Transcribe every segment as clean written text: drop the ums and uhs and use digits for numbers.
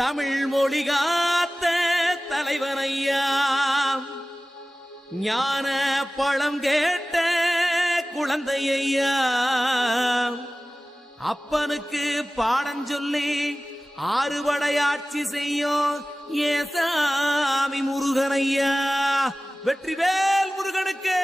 தமிழ் மொழி காத்த தலைவனையா, ஞான பழம் கேட்ட குழந்தையா, அப்பனுக்கு பாடம் சொல்லி ஆறுபடையாட்சி செய்யும் ஏசாமி முருகனையா. வெற்றிவேல் முருகனுக்கு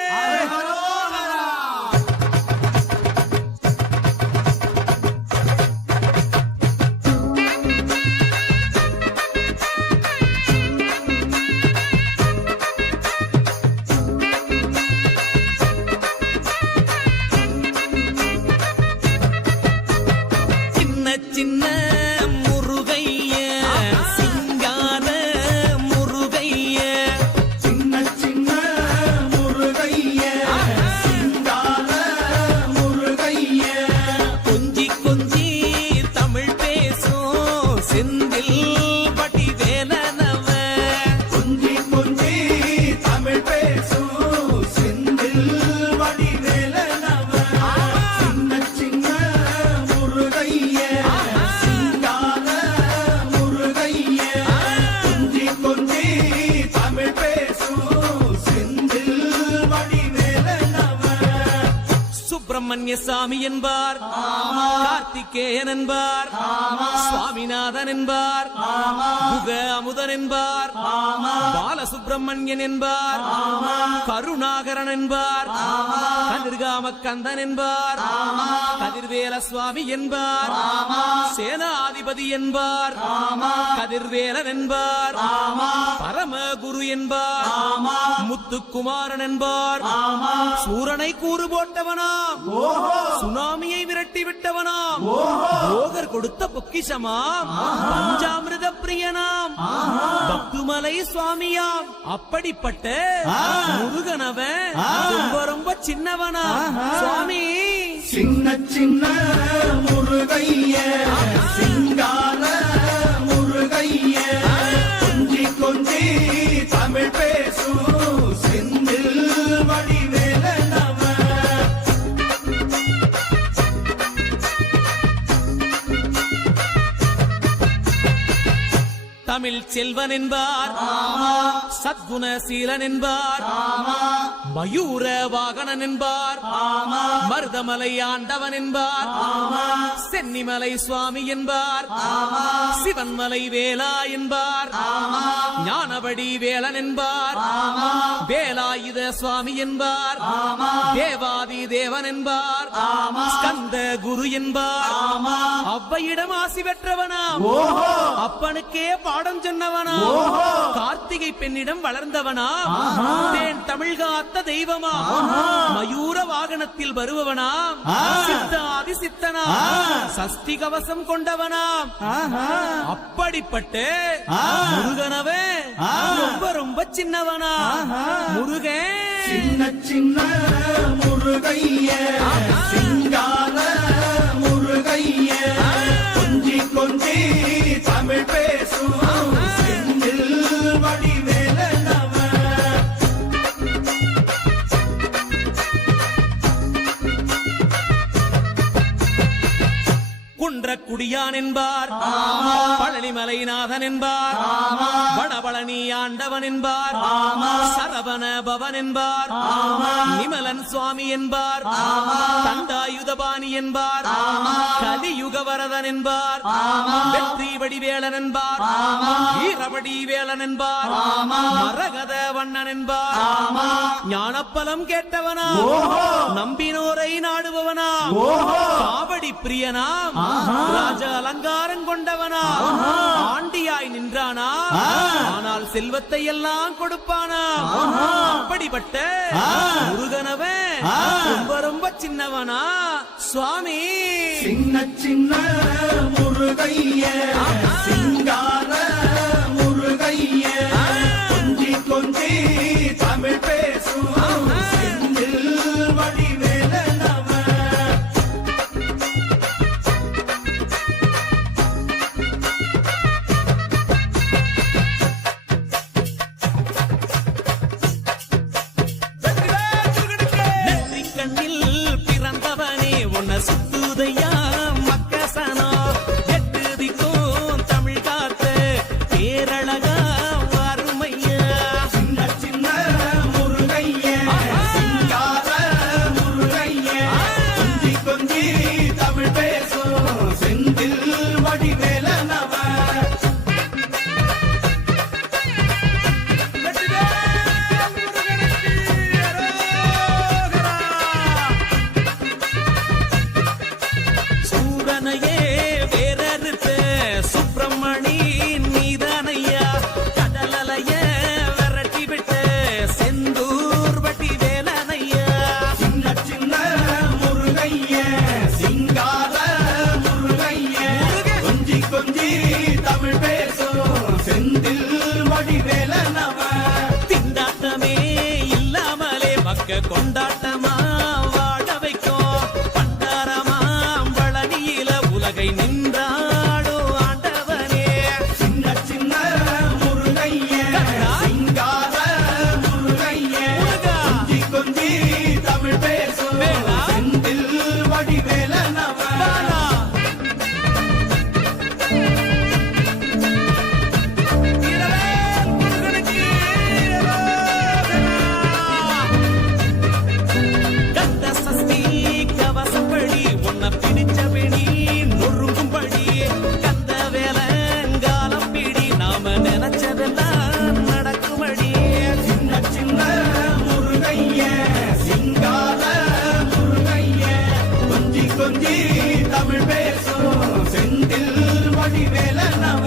சின்ன முருகைய சிங்கார முருகைய, சின்ன சின்ன முருகைய சிங்கார முருகைய, கொஞ்சி கொஞ்சி தமிழ் பேசும் செந்தில் பட்டி வேலனவ, கொஞ்சி கொஞ்சி தமிழ் பேசும் செந்தில் வடிவேலனவ, சின்ன சின்ன முருகைய சிங்கார முருகைய, கொஞ்சி கொஞ்சி தமிழ் பேசும் செந்தில் வடிவேலனவ. சுப்பிரமணிய சாமி என்பார், கார்த்திகேயன் என்பார், சுவாமிநாதன் என்பார், முக அமுதன் என்பார், பாலசுப்பிரமணியன் என்பார், கருணாகரன் என்பார், கதிர்காம கந்தன் என்பார், கதிர்வேல சுவாமி என்பார், சேனாதிபதி என்பார், கதிர்வேலன் என்பார், பரமகுரு என்பார், முத்துக்குமாரன் என்பார், சூரனை கூறு போட்டவனாம், சுனாமியை விரட்டி விட்டவனாம், போகர் கொடுத்த பொக்கிஷமாம், பஞ்சாமிரத பிரியனாம், பக்துமலை சுவாமியாம். அப்படிப்பட்ட முருகனவன் ரொம்ப ரொம்ப சின்னவனா சுவாமி. சின்ன சின்ன முருகைய சிங்கார முருகைய, கொஞ்சி கொஞ்சி தமிழ் பேசும் செந்தில் வடிவேலனவ. தமிழ் செல்வன் என்பார், சத்குணசீலன் என்பார், மயூர வாகனன் என்பார், மருதமலை ஆண்டவன் என்பார், சென்னிமலை சுவாமி என்பார், சிவன்மலை வேலா என்பார், ஞானபடி வேலன் என்பார், வேலாயுத சுவாமி என்பார், தேவாதி தேவன் என்பார், ஸ்கந்த குரு என்பார், அவ்வையிடம் ஆசி பெற்றவனாம், அப்பனுக்கே பாடம் சொன்னவனா, கார்த்திகை பெண்ணிடம் வளர்ந்தவனா, தேன் தமிழ் காத்த தெய்வமா, மயூர வாகனத்தில் வருபவனாம், சித்தாதி சித்தனா, சஷ்டி கவசம் கொண்டவனாம். அப்படிப்பட்ட முருகனவே ரொம்ப ரொம்ப சின்னவனா முருகன். சின்ன சின்ன முருகைய சிங்கார முருகைய, கொஞ்சி கொஞ்சி தமிழ் பேசும் செந்தில் வடிவேலனவ. குன்றக்குடியான் என்பார், பழனிமலைநாதன் என்பார், வடபழனி ஆண்டவன் என்பார், சரவண பவன் என்பார், நிமலன் சுவாமி என்பார், தண்டாயுதபாணி என்பார், கலியுக வரதன் என்பார், வெற்றி வடிவேலன் என்பார், வீரபடி வேலன் என்பார், மரகத வண்ணன் என்பார், ஞானப்பலம் கேட்டவனா, நம்பினோரை நாடுபவனா, காவடி பிரியனாம், ராஜ அலங்காரம் கொண்டவனா, ஆண்டியாய் நின்றானா, ஆனால் செல்வத்தை எல்லாம் கொடுப்பானா. அப்படிப்பட்ட முருகனவன் ரொம்ப ரொம்ப சின்னவனா சுவாமி. சின்ன சின்ன முருகைய சிங்கார முருகைய, கொஞ்சி கொஞ்சி தமிழ் பேசும் செந்தில் வடிவேலனவ. சுத்துதையா மக்கசனோ, எட்டு திக்கும் கொஞ்சி கொஞ்சி தமிழ் பேசும் செந்தில் வடிவேலனவ திண்டாட்டமே இல்லாமலே மக்க கொண்டாட்டமா வாழ வைக்கும் பண்டாரமாம் பழனியில உலகை நின்றாடோ ஆண்டவனே சின்ன சின்ன முருகைய சிங்கார முருகைய முருகா. கொஞ்சி கொஞ்சி தமிழ் பேசும் வேலா. செந்தில் வடிவேலனவ பாலா. வீரவேல் முருகனுக்கு வீரரோகரா. கந்த சஷ்டி கவசப்படி உன்னை பிடிச்சபடி நொறுங்கும்படி கந்த வேலங்காலம் பிடி நாம நினைச்சதெல்லாம் நடக்கும்படி சின்ன சின்ன முருகைய சிங்கார முருகைய கொஞ்சி கொஞ்சி தமிழ் பேசும் செந்தில் வடிவேலனவ